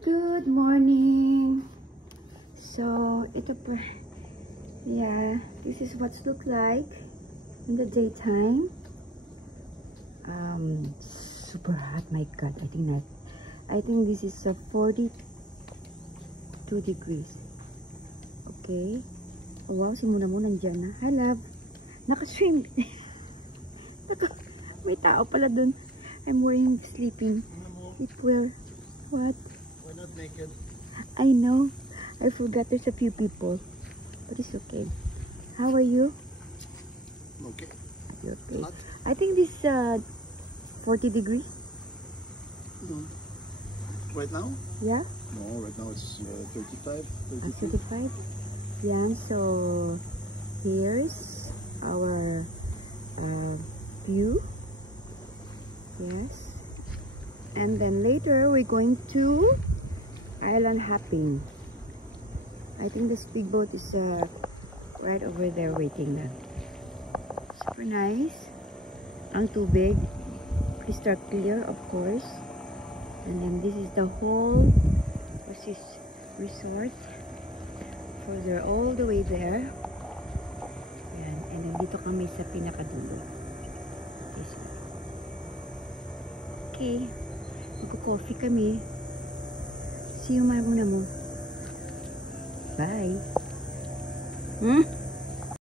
Good morning. So, ito pa. Yeah, this is what's look like in the daytime. Super hot. My God, I think this is a 42 degrees. Okay. Oh, wow, si Muna mo nandyan na. Hi, love. Naka-swim. May tao pala dun. I'm wearing sleeping. Sleepwear. What? We're not naked. I know. I forgot there's a few people. But it's okay. How are you? Okay. You okay? Hot? I think this 40 degrees. Right now? Yeah? No, right now it's 35, 35. Yeah, so here's our view. Yes. And then later we're going to island hopping. I think the speedboat is right over there waiting na. Super nice. Ang tubig, crystal clear, of course. And then this is the whole resort. Further all the way there. Ayan. And then dito kami sa pinakadulo. This way. Okay. Magko-coffee kami. See you muna mo. Bye.